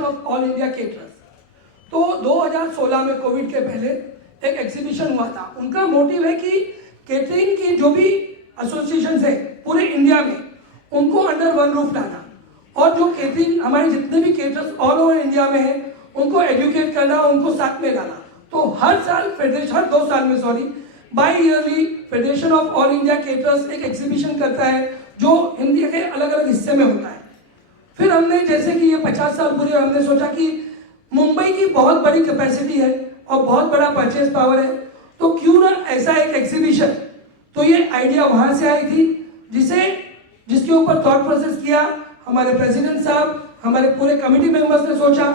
Federation of all India caterers. तो 2016 में Covid के पहले एक एग्जीबिशन हुआ था। उनका मोटिव है कि केटरिंग की जो भी एसोसिएशन है पूरे इंडिया में उनको अंडर वन रूफ लाना, और जो केटरिंग हमारे जितने भी केटरर्स ऑल ओवर इंडिया में हैं उनको एजुकेट करना, उनको साथ में लाना। तो हर साल फेडरेशन, हर 2 साल में sorry, by yearly federation of all India caterers एक एग्जीबिशन करता है जो इंडिया के अलग अलग हिस्से में होता है। फिर हमने, जैसे कि ये 50 साल पूरे, हमने सोचा कि मुंबई की बहुत बड़ी कैपेसिटी है और बहुत बड़ा परचेज पावर है, तो क्यों ना ऐसा एक एग्जीबिशन। तो ये आइडिया वहाँ से आई थी, जिसके ऊपर थॉट प्रोसेस किया हमारे प्रेसिडेंट साहब, हमारे पूरे कमेटी मेंबर्स ने सोचा।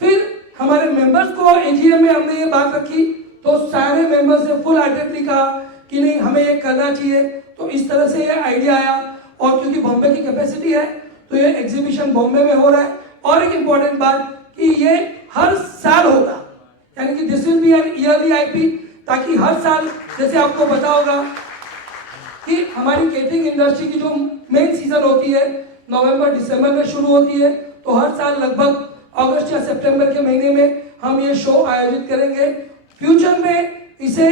फिर हमारे मेंबर्स को एजीएम में हमने ये बात रखी, तो सारे मेंबर्स ने फुल हार्टेडली कहा कि नहीं, हमें ये करना चाहिए। तो इस तरह से ये आइडिया आया, और क्योंकि बॉम्बे की कैपेसिटी है तो ये एग्जीबिशन बॉम्बे में हो रहा है। और एक इम्पॉर्टेंट बात कि ये हर साल होगा, यानी कि this will be an yearly IP, ताकि हर साल, जैसे आपको पता होगा कि हमारी केटरिंग इंडस्ट्री की जो मेन सीजन होती है नवंबर दिसंबर में शुरू होती है, तो हर साल लगभग अगस्त या सितंबर के महीने में हम ये शो आयोजित करेंगे। फ्यूचर में इसे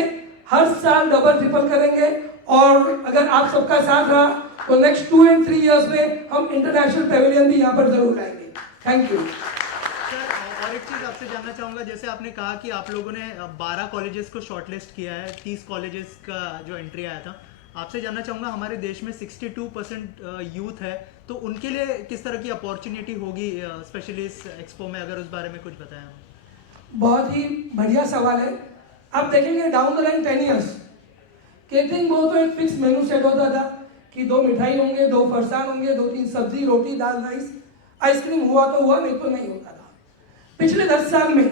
हर साल डबल ट्रिपल करेंगे, और अगर आप सबका साथ रहा तो नेक्स्ट 2 and 3 years में हम इंटरनेशनल पेविलियन भी यहाँ पर जरूर लाएंगे। Thank you. और एक चीज़ आपसे जानना चाहूँगा, जैसे आपने कहा कि आप लोगों ने 12 कॉलेजेस को शॉर्टलिस्ट किया है, 30 कॉलेजेस का जो एंट्री आया था। आपसे जानना चाहूँगा, हमारे देश में 62% यूथ है, तो उनके लिए किस तरह की अपॉर्चुनिटी होगी स्पेशली इस एक्सपो में, अगर उस बारे में कुछ बताएं। बहुत ही बढ़िया सवाल है। आप देखेंगे down the line 10 years catering में तो एक फिक्स मेनू सेट होता था कि 2 मिठाई होंगे, 2 फरसान होंगे, 2-3 सब्जी, रोटी, दाल, राइस, आइसक्रीम हुआ तो हुआ, नहीं तो नहीं होता था। पिछले 10 साल में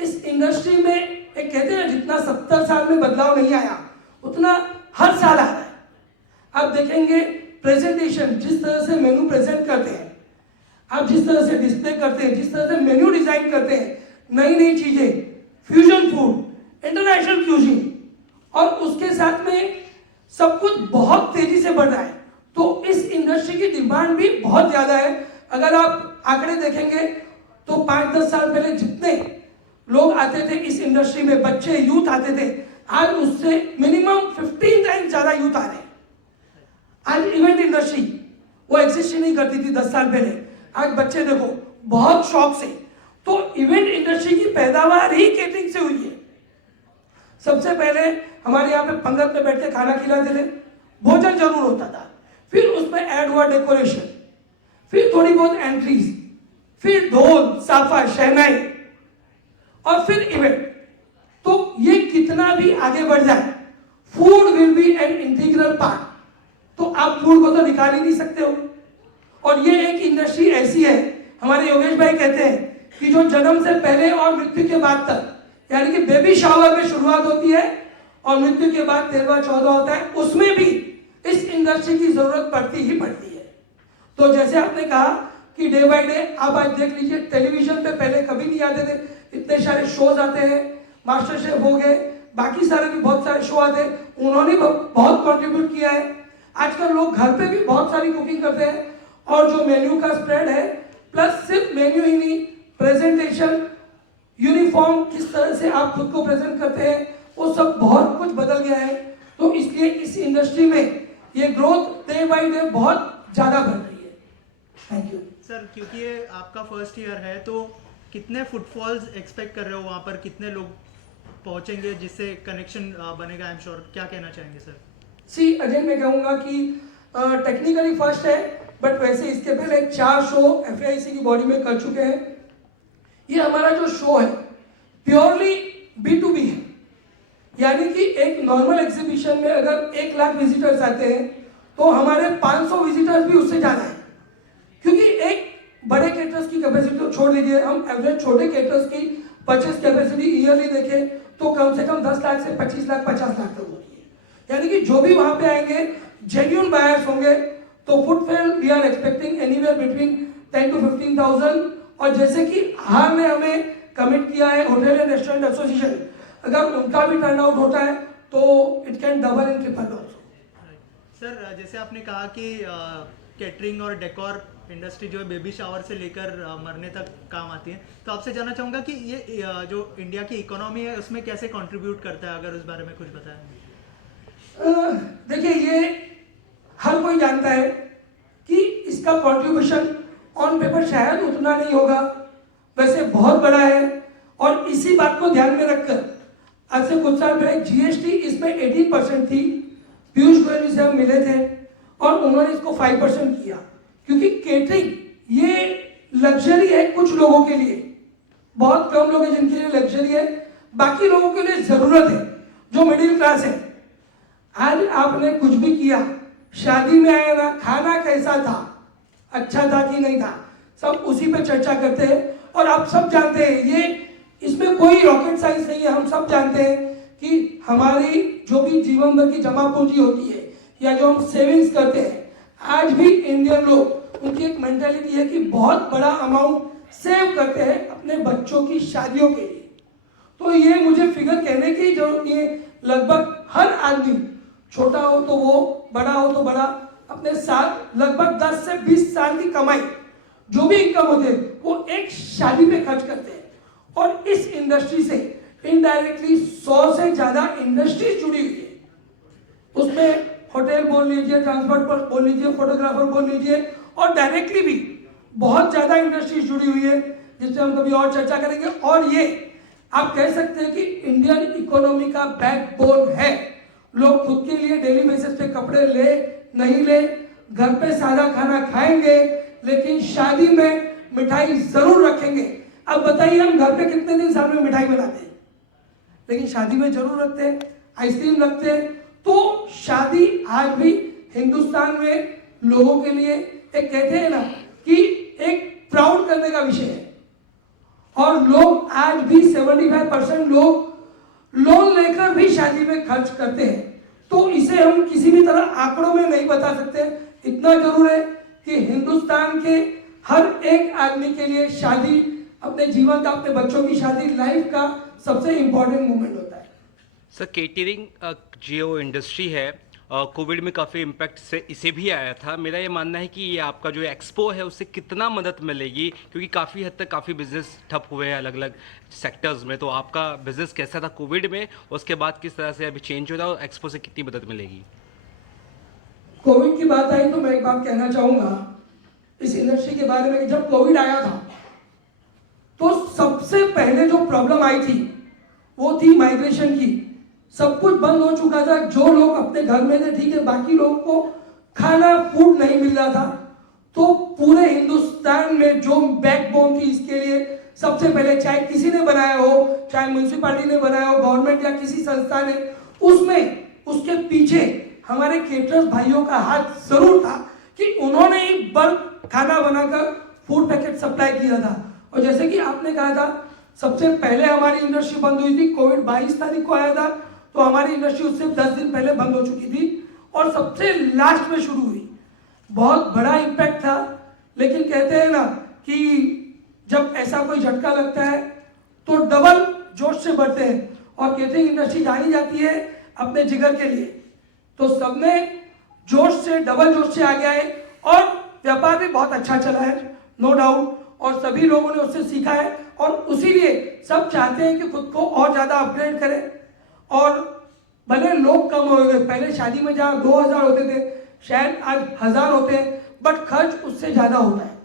इस इंडस्ट्री में एक कहते हैं जितना 70 साल में बदलाव नहीं आया उतना हर साल आ रहा है। आप देखेंगे प्रेजेंटेशन, जिस तरह से मेनू प्रेजेंट करते हैं, आप जिस तरह से डिस्प्ले करते हैं, जिस तरह से मेन्यू डिजाइन करते हैं, नई नई चीजें, फ्यूजन फूड, इंटरनेशनल क्यूजिन, और उसके साथ में सब कुछ बहुत तेजी से बढ़ रहा है। तो इस इंडस्ट्री की डिमांड भी बहुत ज्यादा है। अगर आप आंकड़े देखेंगे तो 5-10 साल पहले जितने लोग आते थे इस इंडस्ट्री में, बच्चे, यूथ आते थे, आज उससे मिनिमम 15 टाइम्स ज्यादा यूथ आ रहे हैं। आज इवेंट इंडस्ट्री वो एग्जिस्ट ही नहीं करती थी 10 साल पहले, आज बच्चे देखो बहुत शौक से। तो इवेंट इंडस्ट्री की पैदावार ही केटरिंग से हुई है। सबसे पहले हमारे यहाँ पे पंगत में बैठ के खाना खिलाते थे, भोजन जरूर होता था, फिर उसमें ऐड हुआ डेकोरेशन, फिर थोड़ी बहुत एंट्रीज, फिर ढोल, साफा, शहनाई, और फिर इवेंट। तो ये कितना भी आगे बढ़ जाए, food will be an integral part. तो आप फूड को तो निकाल ही नहीं सकते हो। और ये एक इंडस्ट्री ऐसी है, हमारे योगेश भाई कहते हैं कि जो जन्म से पहले और मृत्यु के बाद तक, यानी कि बेबी शावर में शुरुआत होती है और मृत्यु के बाद 13वां-14वां होता है, उसमें भी इस इंडस्ट्री की जरूरत पड़ती ही पड़ती है। तो जैसे आपने कहा कि डे बाय डे आप आज देख लीजिए, टेलीविजन पे पहले कभी नहीं आते थे, इतने सारे शोज आते हैं, मास्टर शेफ हो गए, बाकी सारे भी बहुत सारे शो आते हैं, उन्होंने बहुत कंट्रीब्यूट किया है। आजकल लोग घर पे भी बहुत सारी कुकिंग करते हैं, और जो मेन्यू का स्प्रेड है, प्लस सिर्फ मेन्यू ही नहीं, प्रेजेंटेशन, यूनिफॉर्म, किस तरह से आप खुद को प्रेजेंट करते हैं, वो सब बहुत कुछ बदल गया है। तो इसलिए इस इंडस्ट्री में ये ग्रोथ डे बाय डे बहुत ज्यादा बढ़ रही है। Thank you sir. क्योंकि ये आपका फर्स्ट ईयर है, तो कितने फुटफॉल्स एक्सपेक्ट कर रहे हो, वहाँ पर कितने लोग पहुंचेंगे जिससे कनेक्शन बनेगा, आई एम श्योर। क्या कहना चाहेंगे सर? सी अजय, मैं कहूँगा कि टेक्निकली फर्स्ट है, बट वैसे इसके पहले 4 शो FAIC की बॉडी में कर चुके हैं। ये हमारा जो शो है प्योरली B2B है, यानी कि एक नॉर्मल एग्जीबिशन में अगर 1 लाख विजिटर्स आते हैं तो हमारे 500 विजिटर्स भी उससे ज़्यादा है। क्योंकि एक बड़े केटर्स की कैपेसिटी तो छोड़ दीजिए, हम एवरेज छोटे केटर्स की परचेस कैपेसिटी ईयरली देखें तो कम से कम 10 लाख से 25 लाख 50 लाख तक होती है। यानी कि जो भी वहाँ पे आएंगे जेन्युइन बायर्स होंगे। तो footfall we are expecting anywhere between 10 to 15,000। और जैसे कि हाल में हमें कमिट किया है होटल एंड रेस्टोरेंट एसोसिएशन, अगर उनका भी टर्नआउट होता है तो it can double in triple also. Sir, जैसे आपने कहा कि कैटरिंग और डेकोर इंडस्ट्री जो है बेबी शावर से लेकर मरने तक काम आती है, तो आपसे जानना चाहूँगा कि ये जो इंडिया की इकोनॉमी है उसमें कैसे कंट्रीब्यूट करता है, अगर उस बारे में कुछ बताएं। देखिए, ये हर कोई जानता है कि इसका कंट्रीब्यूशन ऑन पेपर शायद उतना नहीं होगा, वैसे बहुत बड़ा है। और इसी बात को ध्यान में रखकर आज से कुछ साल पहले जीएसटी इसमें 18% थी। पीयूष गोयल जी से हम मिले थे और उन्होंने इसको 5% किया, क्योंकि केटरिंग ये लग्जरी है कुछ लोगों के लिए, बहुत कम लोग हैं जिनके लिए लग्जरी है, बाकी लोगों के लिए जरूरत है जो मिडिल क्लास है। आज आपने कुछ भी किया, शादी में आया ना, खाना कैसा था, अच्छा था कि नहीं था, सब उसी पे चर्चा करते हैं। और आप सब जानते हैं, ये इसमें कोई रॉकेट साइंस नहीं है। हम सब जानते हैं कि हमारी जो भी जीवन भर की जमा पूंजी होती है या जो हम सेविंग्स करते हैं, आज भी इंडियन लोग, उनकी एक मेंटालिटी है कि बहुत बड़ा अमाउंट सेव करते हैं अपने बच्चों की शादियों के लिए। तो ये मुझे फिगर कहने की जरूरत नहीं है, लगभग हर आदमी, छोटा हो तो वो, बड़ा हो तो बड़ा, अपने साथ लगभग 10 से 20 साल की कमाई जो भी इनकम होते हैं वो एक शादी पे खर्च करते हैं। और इस इंडस्ट्री से इनडायरेक्टली 100 से ज्यादा इंडस्ट्रीज जुड़ी हुई है। उसमें होटल बोल लीजिए, ट्रांसपोर्ट पर बोल लीजिए, फोटोग्राफर बोल लीजिए, और डायरेक्टली भी बहुत ज्यादा इंडस्ट्रीज जुड़ी हुई है, जिससे हम कभी और चर्चा करेंगे। और ये आप कह सकते हैं कि इंडियन इकोनॉमी का बैकबोन है। लोग खुद के लिए डेली बेसिस पे कपड़े ले नहीं ले, घर पे सादा खाना खाएंगे, लेकिन शादी में मिठाई जरूर रखेंगे। अब बताइए, हम घर पे कितने दिन साल में मिठाई बनाते हैं, लेकिन शादी में जरूर रखते हैं, आइसक्रीम रखते हैं। तो शादी आज भी हिंदुस्तान में लोगों के लिए एक, कहते हैं ना कि एक प्राउड करने का विषय है। और लोग आज भी 75% लोग लोन लेकर भी शादी में खर्च करते हैं। तो इसे हम किसी भी तरह आंकड़ों में नहीं बता सकते। इतना जरूर है कि हिंदुस्तान के हर एक आदमी के लिए शादी, अपने जीवन का, अपने बच्चों की शादी लाइफ का सबसे इंपॉर्टेंट मोमेंट होता है। सर, केटरिंग जो इंडस्ट्री है, कोविड में काफ़ी इम्पैक्ट से इसे भी आया था। मेरा ये मानना है कि ये आपका जो एक्सपो है उससे कितना मदद मिलेगी, क्योंकि काफ़ी हद तक काफ़ी बिजनेस ठप हुए हैं अलग अलग सेक्टर्स में। तो आपका बिजनेस कैसा था कोविड में, उसके बाद किस तरह से अभी चेंज हो रहा है, और एक्सपो से कितनी मदद मिलेगी? कोविड की बात आई तो मैं एक बात कहना चाहूंगा इस इंडस्ट्री के बारे में। जब कोविड आया था तो सबसे पहले जो प्रॉब्लम आई थी वो थी माइग्रेशन की। सब कुछ बंद हो चुका था, जो लोग अपने घर में थे ठीक है, बाकी लोगों को खाना, फूड नहीं मिल रहा था। तो पूरे हिंदुस्तान में जो बैकबोन थी इसके लिए, सबसे पहले चाहे किसी ने बनाया हो, चाहे म्यूनसिपालिटी ने बनाया हो, गवर्नमेंट या किसी संस्था ने, उसमें उसके पीछे हमारे केटरर्स भाइयों का हाथ जरूर था कि उन्होंने ही बल्क खाना बनाकर फूड पैकेट सप्लाई किया था। और जैसे कि आपने कहा था, सबसे पहले हमारी इंडस्ट्री बंद हुई थी, कोविड 22 तारीख को आया था, तो हमारी इंडस्ट्री उससे 10 दिन पहले बंद हो चुकी थी और सबसे लास्ट में शुरू हुई। बहुत बड़ा इम्पैक्ट था, लेकिन कहते हैं ना कि जब ऐसा कोई झटका लगता है तो डबल जोश से बढ़ते हैं। और केटरिंग इंडस्ट्री जानी जाती है अपने जिगर के लिए, तो सबने जोश से, डबल जोश से आगे आए और व्यापार भी बहुत अच्छा चला है, नो डाउट। और सभी लोगों ने उससे सीखा है और उसी लिए सब चाहते हैं कि खुद को और ज़्यादा अपग्रेड करें। और भले लोग कम हो गए, पहले शादी में जहाँ 2000 होते थे शायद आज 1000 होते हैं, बट खर्च उससे ज़्यादा होता है।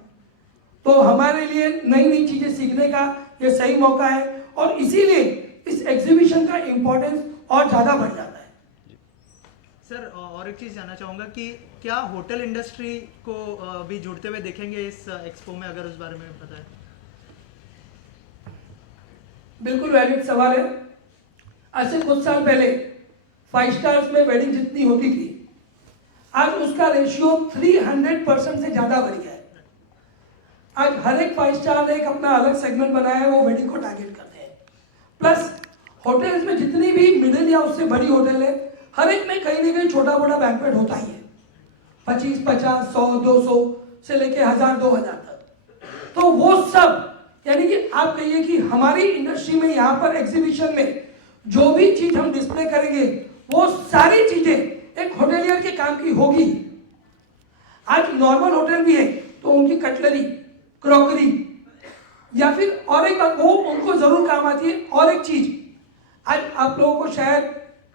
तो हमारे लिए नई नई चीज़ें सीखने का ये सही मौका है और इसीलिए इस एग्जीबिशन का इम्पोर्टेंस और ज़्यादा बढ़ जाता है। सर, और एक चीज़ जानना चाहूँगा कि क्या होटल इंडस्ट्री को भी जुड़ते हुए देखेंगे इस एक्सपो में, अगर उस बारे में बताएं। बिल्कुल वैलिड सवाल है। आज से कुछ साल पहले 5 स्टार्स में वेडिंग जितनी होती थी, आज उसका रेशियो 300% से ज़्यादा बढ़ गया है। आज हर एक 5 स्टार ने एक अपना अलग सेगमेंट बनाया है, वो वेडिंग को टारगेट करते हैं। प्लस होटल्स में जितनी भी मिडिल या उससे बड़ी होटल है, हर एक में कहीं ना कहीं छोटा मोटा बैंक्वेट होता ही है, 25, 50, 100, 200 से लेके 1000, 2000 तक। तो वो सब, यानी कि आप कहिए कि हमारी इंडस्ट्री में यहाँ पर एग्जीबिशन में जो भी चीज हम डिस्प्ले करेंगे वो सारी चीजें एक होटेलियर के काम की होगी। आज नॉर्मल होटल भी है तो उनकी कटलरी, क्रॉकरी या फिर और एक वो उनको जरूर काम आती है। और एक चीज, आज आप लोगों को शायद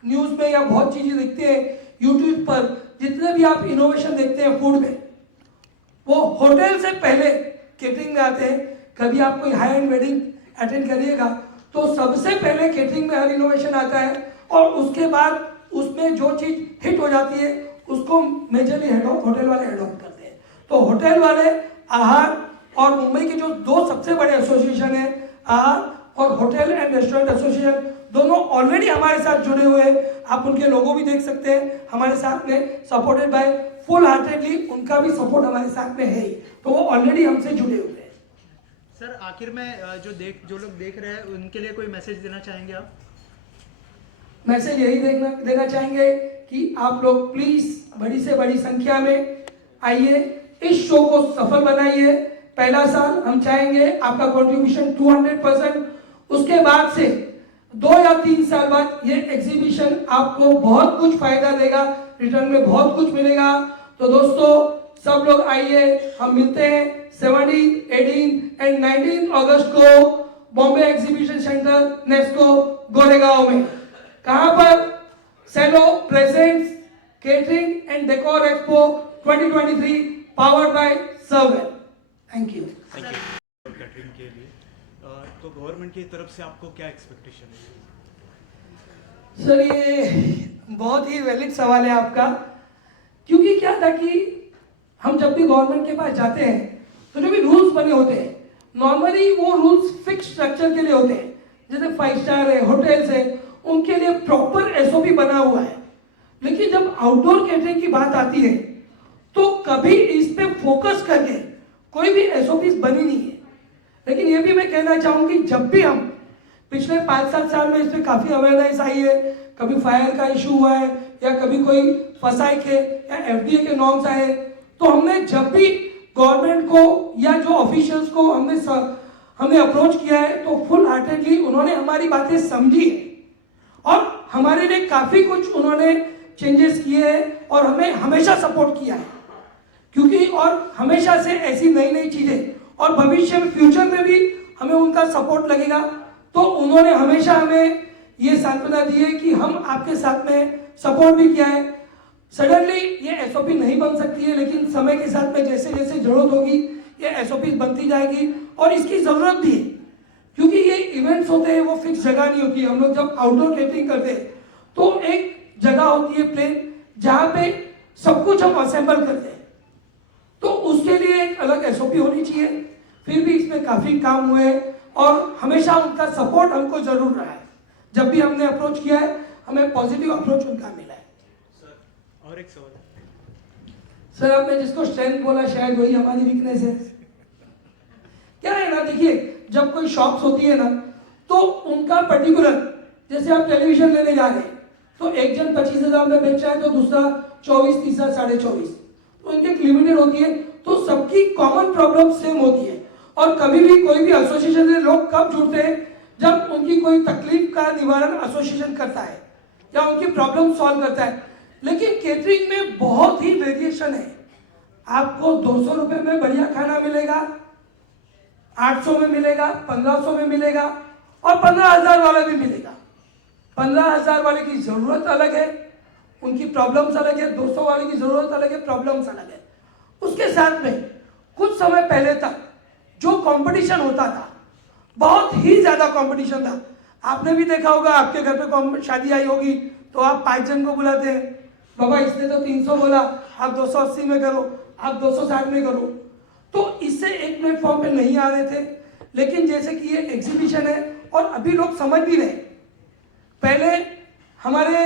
न्यूज में या बहुत चीजें देखते हैं यूट्यूब पर, जितने भी आप इनोवेशन देखते हैं फूड में, वो होटल से पहले केटरिंग में आते हैं। कभी आप कोई हाई एंड वेडिंग अटेंड करिएगा तो सबसे पहले केटरिंग में हर इनोवेशन आता है, और उसके बाद उसमें जो चीज हिट हो जाती है उसको मेजरली होटल वाले एडॉप्ट करते हैं। तो होटल वाले, आहार और मुंबई के जो दो सबसे बड़े एसोसिएशन है, आहार और होटल एंड रेस्टोरेंट एसोसिएशन, दोनों ऑलरेडी हमारे साथ जुड़े हुए हैं। आप उनके लोगो भी देख सकते हैं हमारे साथ में, सपोर्टेड बाय फुल हार्टेडली, उनका भी सपोर्ट हमारे साथ में है ही, तो वो ऑलरेडी हमसे जुड़े हुए हैं। सर आखिर में जो लोग देख रहे हैं उनके लिए कोई मैसेज देना चाहेंगे आप? मैसेज यही देना चाहेंगे कि आप लोग प्लीज बड़ी से बड़ी संख्या में आइए, इस शो को सफल बनाइए। पहला साल हम चाहेंगे आपका कंट्रीब्यूशन 200%, उसके बाद से 2 या 3 साल बाद ये एग्जीबिशन आपको बहुत कुछ फायदा देगा, रिटर्न में बहुत कुछ मिलेगा। तो दोस्तों सब लोग आइए, हम मिलते हैं 17, 18 एंड 19 अगस्त को बॉम्बे एग्जीबिशन सेंटर नेस्को गोरेगांव में। कहां पर? Cello presents catering and decor expo 2023 powered by सर्वेल। Thank you. कैटरिंग के लिए तो गवर्नमेंट की तरफ से आपको क्या एक्सपेक्टेशन है? सर ये बहुत ही वैलिड सवाल है आपका, क्योंकि क्या था कि हम जब भी गवर्नमेंट के पास जाते हैं तो जो भी रूल्स बने होते हैं नॉर्मली वो रूल्स फिक्स स्ट्रक्चर के लिए होते हैं, जैसे 5 स्टार है, होटल्स है, उनके लिए प्रॉपर एसओपी बना हुआ है। लेकिन जब आउटडोर कैटरिंग की बात आती है तो कभी इस पे फोकस करके कोई भी एसओपी बनी नहीं है। लेकिन ये भी मैं कहना चाहूंगी, जब भी हम पिछले 5-7 साल में इस पर काफी अवेयरनेस आई है, कभी फायर का इशू हुआ है या कभी कोई फसाई के या एफडीए के नॉर्म्स आए, तो हमने जब भी गवर्नमेंट को या जो ऑफिशियल्स को हमने अप्रोच किया है तो फुल हार्टेडली उन्होंने हमारी बातें समझी है और हमारे लिए काफी कुछ उन्होंने चेंजेस किए हैं और हमें हमेशा सपोर्ट किया है, क्योंकि और हमेशा से ऐसी नई नई चीजें और भविष्य में फ्यूचर में भी हमें उनका सपोर्ट लगेगा। तो उन्होंने हमेशा हमें ये सांत्वना दी है कि हम आपके साथ में सपोर्ट भी किया है। सडनली ये एसओपी नहीं बन सकती है, लेकिन समय के साथ में जैसे जैसे जरूरत होगी ये एसओपी बनती जाएगी और इसकी जरूरत भी है, क्योंकि ये इवेंट्स होते हैं वो फिक्स जगह नहीं होती है। हम लोग जब आउटडोर कैटरिंग करते हैं तो एक जगह होती है प्लेन, जहां पे सब कुछ हम असेंबल करते हैं, तो उसके लिए एक अलग एसओपी होनी चाहिए। फिर भी इसमें काफी काम हुए और हमेशा उनका सपोर्ट हमको जरूर रहा है। जब भी हमने अप्रोच किया है हमें पॉजिटिव अप्रोच उनका मिला है। सर और एक सवाल। सर आपने जिसको स्ट्रेंथ बोला शायद वही हमारी वीकनेस है। क्या है ना, देखिए जब कोई शॉप्स होती है ना तो उनका पर्टिकुलर, जैसे आप टेलीविजन लेने जा रहे हैं तो एक जन 25,000 में बेच रहा है तो दूसरा 24, तीसरा 24.5, तो इनकी एक लिमिटेड होती है। तो सबकी कॉमन प्रॉब्लम सेम होती है और कभी भी कोई भी एसोसिएशन से लोग कब जुड़ते हैं जब उनकी कोई तकलीफ का निवारण एसोसिएशन करता है या उनकी प्रॉब्लम सॉल्व करता है। लेकिन केटरिंग में बहुत ही वेरिएशन है। आपको 200 रुपए में बढ़िया खाना मिलेगा, 800 में मिलेगा, 1500 में मिलेगा और 15,000 वाला भी मिलेगा। 15,000 वाले की जरूरत अलग है, उनकी प्रॉब्लम्स अलग है, 200 वाले की जरूरत अलग है, प्रॉब्लम्स अलग है। उसके साथ में कुछ समय पहले तक जो कंपटीशन होता था, बहुत ही ज्यादा कंपटीशन था। आपने भी देखा होगा, आपके घर पे शादी आई होगी तो आप 5 जन को बुलाते हैं, बाबा इसने तो 300 बोला, आप 280 में करो, आप 260 में करो। तो इससे एक प्लेटफॉर्म पे नहीं आ रहे थे। लेकिन जैसे कि ये एग्जीबिशन है और अभी लोग समझ भी रहे। पहले हमारे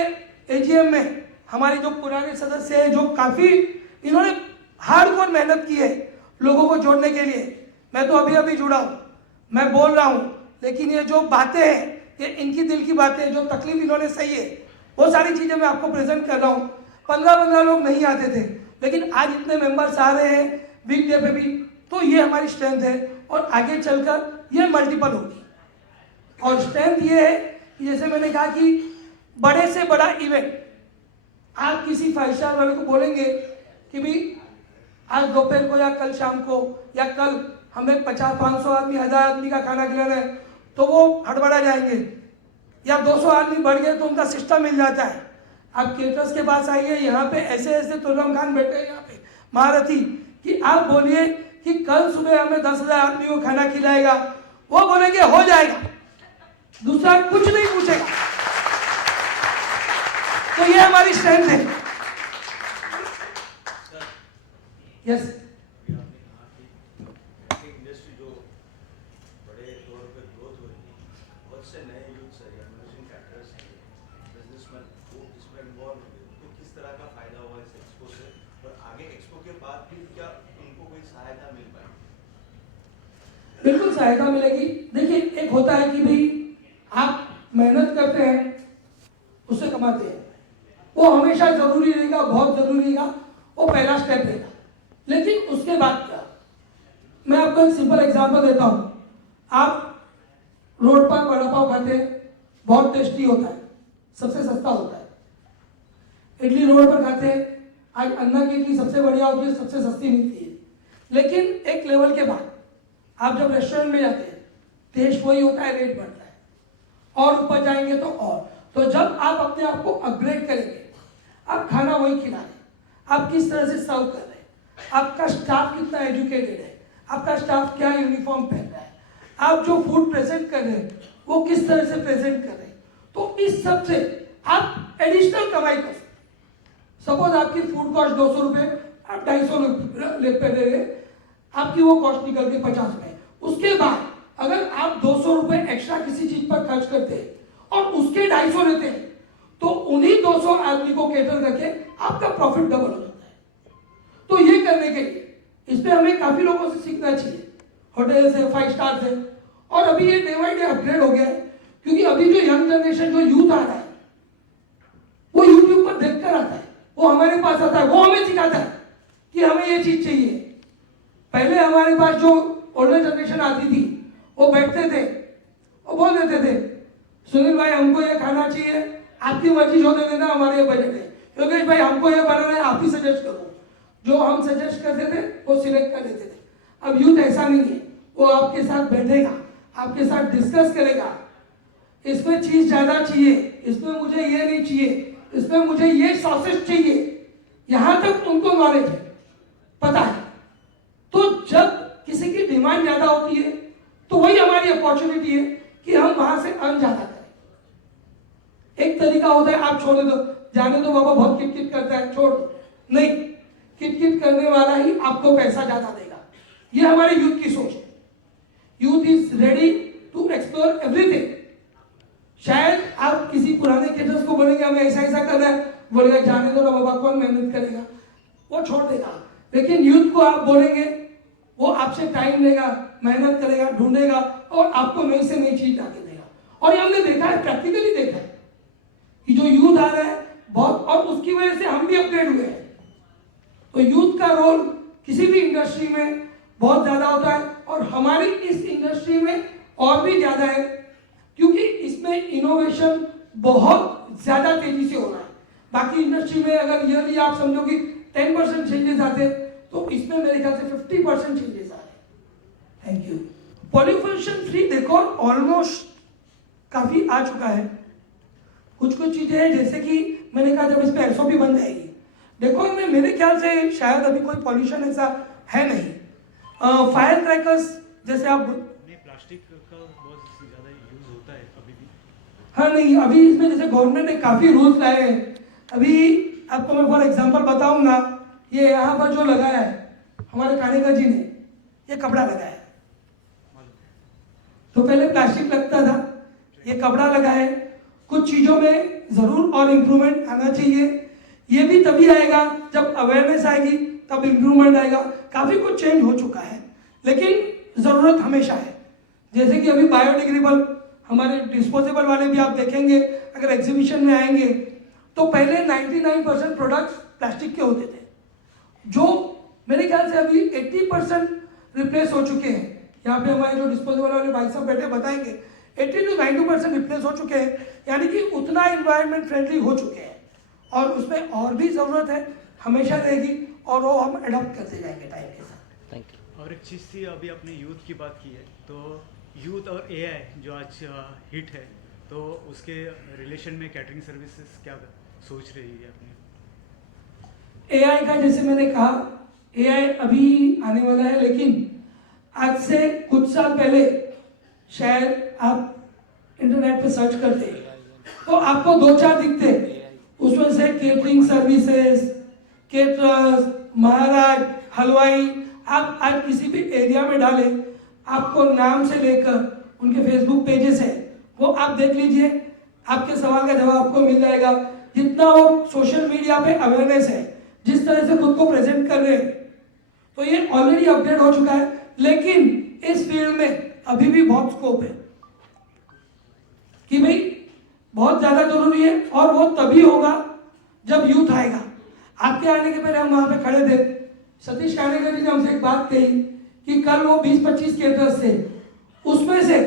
एजीएम में हमारे जो पुराने सदस्य हैं, जो काफी इन्होंने हार्डकोर मेहनत की है लोगों को जोड़ने के लिए। मैं तो अभी अभी जुड़ा हूं, मैं बोल रहा हूं, लेकिन ये जो बातें हैं ये इनकी दिल की बातें, जो तकलीफ इन्होंने सही है वो सारी चीजें मैं आपको प्रेजेंट कर रहा हूं। 15 लोग नहीं आते थे, लेकिन आज इतने मेंबर्स आ रहे हैं वीकडे पे भी, तो ये हमारी स्ट्रेंथ है और आगे चलकर ये मल्टीपल होगी। और स्ट्रेंथ ये है कि जैसे मैंने कहा कि बड़े से बड़ा इवेंट, आप किसी 5 स्टार वाले को बोलेंगे कि भी आज दोपहर को या कल शाम को या कल हमें 50-500 आदमी 1000 आदमी का खाना खिलाना है तो वो हड़बड़ा जाएंगे, या 200 आदमी बढ़ गए तो उनका सिस्टम मिल जाता है। आप केटरर्स के पास आइए, यहाँ पे ऐसे ऐसे तुर्रम खान बैठे हैं यहाँ पे महारथी, कि आप बोलिए कि कल सुबह हमें 10,000 आदमी को खाना खिलाएगा, वो बोलेंगे हो जाएगा, दूसरा कुछ नहीं पूछेगा। तो ये हमारी स्ट्रेंथ है। यस इंडस्ट्री जो बड़े तौर पे ग्रोथ हो रही है, बहुत से नए यूथ्स है, इमर्जिंग कैटरर्स हैं, बिजनेसमैन वो इसमें इन्वॉल्व हो गए, तो किस तरह का फायदा हुआ इस एक्सपो से, और आगे एक्सपो के बाद भी क्या उनको कोई सहायता मिल पाएगी? बिल्कुल सहायता मिलेगी। देखिए, एक होता है कि भाई आप मेहनत करते हैं उससे कमाते हैं, वो हमेशा जरूरी रहेगा, बहुत जरूरी रहेगा, वो पहला स्टेप रहेगा। लेकिन उसके बाद क्या, मैं आपको एक सिंपल एग्जांपल देता हूं। आप रोड पर वड़ा पाव खाते हैं, बहुत टेस्टी होता है, सबसे सस्ता होता है। इडली रोड पर खाते हैं, आज अन्ना की इडली सबसे बढ़िया होती है, सबसे सस्ती मिलती है। लेकिन एक लेवल के बाद आप जब रेस्टोरेंट में जाते हैं, टेस्ट वही होता है, रेट बढ़ता है, और ऊपर जाएंगे तो और। तो जब आप अपने आप को अपग्रेड करेंगे, आप खाना वही खिला रहे, आप किस तरह से सर्व कर रहे हैं, आपका स्टाफ कितना एजुकेटेड है, आपका स्टाफ क्या यूनिफॉर्म पहन रहा है, आप जो फूड प्रेजेंट कर रहे हैं वो किस तरह से प्रेजेंट कर रहे हैं, तो इस सब से आप एडिशनल कमाई कर सकते हैं। सपोज आपकी फूड कॉस्ट 200 रुपये, आप 250 पे दे रहे, आपकी वो कॉस्ट निकल के 50 रुपये। उसके बाद अगर आप 200 रुपये एक्स्ट्रा किसी चीज पर खर्च करते हैं और उसके 250 लेते हैं, तो उन्हीं 200 आदमी को केटर करके आपका प्रॉफिट डबल हो जाता है। तो ये करने के लिए इसमें हमें काफी लोगों से सीखना चाहिए, होटल से, 5 स्टार से, और अभी ये डे बाई डे अपग्रेड हो गया है, क्योंकि अभी जो यंग जनरेशन, जो यूथ आ रहा है, वो यूट्यूब पर देखकर आता है, वो हमारे पास आता है, वो हमें सिखाता है कि हमें ये चीज चाहिए। पहले हमारे पास जो ओल्डर जनरेशन आती थी, वो बैठते थे, वो बोल देते थे, सुनील भाई हमको ये खाना चाहिए, आपकी मर्जी जो दे देना, हमारे ये बजट है। योगेश भाई हमको ये बनाना है, आप ही सजेस्ट करो। जो हम सजेस्ट करते थे वो सिलेक्ट कर लेते थे। अब यूथ ऐसा नहीं है, वो आपके साथ बैठेगा, आपके साथ डिस्कस करेगा, इसमें चीज ज्यादा चाहिए, इसमें मुझे ये नहीं चाहिए, इसमें मुझे ये सॉसेज चाहिए, यहां तक उनको नॉलेज है, पता है। तो जब किसी की डिमांड ज्यादा होती है तो वही हमारी अपॉर्चुनिटी है कि हम वहां से अर्न ज्यादा करें। एक तरीका होता है आप छोड़ दो, जाने दो बाबा बहुत किट करता है, छोड़ दो, नहीं, किट करने वाला ही आपको पैसा ज्यादा देगा। ये हमारे यूथ की सोच है। Youth is ready to explore everything. शायद आप किसी पुराने केटर्स को बोलेंगे हमें ऐसा ऐसा करना है, बोलेगा जाने दो ना बाबा, कौन मेहनत करेगा, वो छोड़ देगा। लेकिन यूथ को आप बोलेंगे, वो आपसे टाइम लेगा, मेहनत करेगा, ढूंढेगा, और आपको नई से नई चीज ला के देगा। और ये हमने देखा है, प्रैक्टिकली देखा है कि जो यूथ आ रहा है बहुत, और उसकी वजह से हम भी अपग्रेड हुए हैं। तो यूथ का रोल किसी भी इंडस्ट्री में बहुत ज्यादा होता है, और हमारी इस इंडस्ट्री में और भी ज्यादा है, क्योंकि इसमें इनोवेशन बहुत ज्यादा तेजी से हो रहा है। बाकी इंडस्ट्री में अगर ईयरली आप समझो कि 10% चेंजेस आते, तो इसमें मेरे ख्याल से 50% चेंजेस आ रहे। Thank you. Pollution free decor almost काफी आ चुका है। कुछ चीजें हैं, जैसे कि मैंने कहा जब इस पे SOP बन जाएगी, डेकोर में मेरे ख्याल से शायद अभी कोई पॉल्यूशन ऐसा है नहीं। फायर क्रैकर्स जैसे आप नहीं, प्लास्टिक का बहुत ज़्यादा यूज होता है अभी भी। हाँ नहीं, अभी इसमें जैसे गवर्नमेंट ने काफी रूल्स लाए हैं। अभी आपको मैं फॉर एग्जांपल बताऊंगा, ये यहाँ पर जो लगाया है हमारे कारीगर जी ने, ये कपड़ा लगाया है। तो पहले प्लास्टिक लगता था, ये कपड़ा लगा है। कुछ चीजों में जरूर और इम्प्रूवमेंट आना चाहिए। ये भी तभी आएगा जब अवेयरनेस आएगी, तब इम्प्रूवमेंट आएगा। काफी कुछ चेंज हो चुका है, लेकिन जरूरत हमेशा है। जैसे कि अभी बायोडिग्रेडेबल हमारे डिस्पोजेबल वाले भी आप देखेंगे, अगर एग्जीबिशन में आएंगे तो पहले 99% प्रोडक्ट्स प्लास्टिक के होते थे, जो मेरे ख्याल से अभी 80% रिप्लेस हो चुके हैं। यहाँ पे हमारे जो डिस्पोजेबल वाले भाई साहब बैठे बताएंगे, 80 to 90% रिप्लेस हो चुके हैं, यानी कि उतना इन्वायरमेंट फ्रेंडली हो चुके हैं। और उसमें और भी जरूरत है, हमेशा रहेगी। और वो हम अडॉप्ट करते जाएंगे टाइम के साथ। Thank you. और एक चीज़ थी, अभी आपने यूथ की बात की है, तो यूथ और एआई जो आज हिट है, तो उसके रिलेशन में कैटरिंग सर्विसेज क्या सोच रही है अपनी? एआई का जैसे मैंने कहा, एआई अभी आने वाला है, लेकिन आज से कुछ साल पहले शायद आप इंटरनेट पे सर्च करते तो आपको 2-4 दिखते, उसमें से केटरिंग सर्विसेज, केटरर्स, महाराज, हलवाई। आप आज किसी भी एरिया में डालें, आपको नाम से लेकर उनके फेसबुक पेजेस है वो आप देख लीजिए, आपके सवाल का जवाब आपको मिल जाएगा। जितना वो सोशल मीडिया पे अवेयरनेस है, जिस तरह से खुद को प्रेजेंट कर रहे हैं, तो ये ऑलरेडी अपडेट हो चुका है, लेकिन इस फील्ड में अभी भी बहुत स्कोप है कि भाई बहुत ज्यादा जरूरी है, और वो तभी होगा जब यूथ आएगा। आपके आने के पहले हम वहां पे खड़े थे, सतीश कानेकर जी ने हमसे एक बात कही कि कल वो 20-25 केटरर्स थे, उसमें से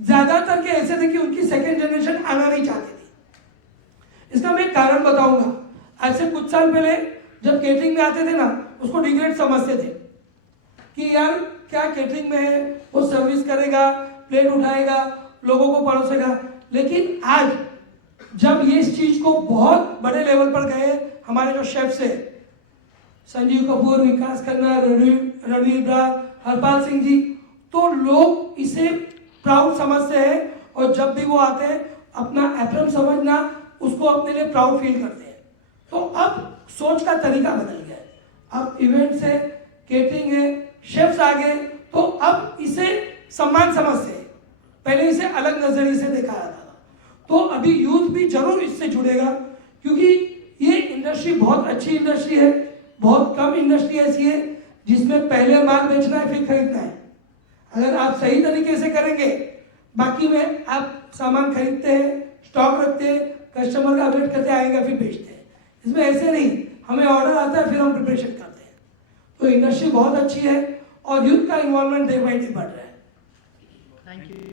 ज्यादातर के ऐसे थे कि उनकी सेकेंड जनरेशन आना नहीं चाहती थी। इसका मैं एक कारण बताऊंगा। आज से कुछ साल पहले जब केटरिंग में आते थे ना, उसको डिग्रेड समझते थे कि यार क्या केटरिंग में है, वो सर्विस करेगा, प्लेट उठाएगा, लोगों को परोसेगा। लेकिन आज जब ये इस चीज को बहुत बड़े लेवल पर गए, हमारे जो शेफ्स है, संजीव कपूर, विकास खन्ना, रणवीर ब्रा, हरपाल सिंह जी, तो लोग इसे प्राउड समझते हैं, और जब भी वो आते हैं अपना एप्रन समझना, उसको अपने लिए प्राउड फील करते हैं। तो अब सोच का तरीका बदल गया है, अब इवेंट्स है, केटरिंग है, शेफ्स आ गए, तो अब इसे सम्मान समझते हैं, पहले इसे अलग नजरिए से देखा जाता था। तो अभी यूथ भी जरूर इससे जुड़ेगा, क्योंकि ये इंडस्ट्री बहुत अच्छी इंडस्ट्री है। बहुत कम इंडस्ट्री ऐसी है जिसमें पहले माल बेचना है फिर खरीदना है। अगर आप सही तरीके से करेंगे, बाकी में आप सामान खरीदते हैं, स्टॉक रखते हैं, कस्टमर का वेट करते आएगा फिर बेचते हैं। इसमें ऐसे नहीं, हमें ऑर्डर आता है फिर हम प्रिपरेशन करते हैं। तो इंडस्ट्री बहुत अच्छी है और यूथ का इन्वॉल्वमेंट डे बाई डे बढ़ रहा है। Thank you.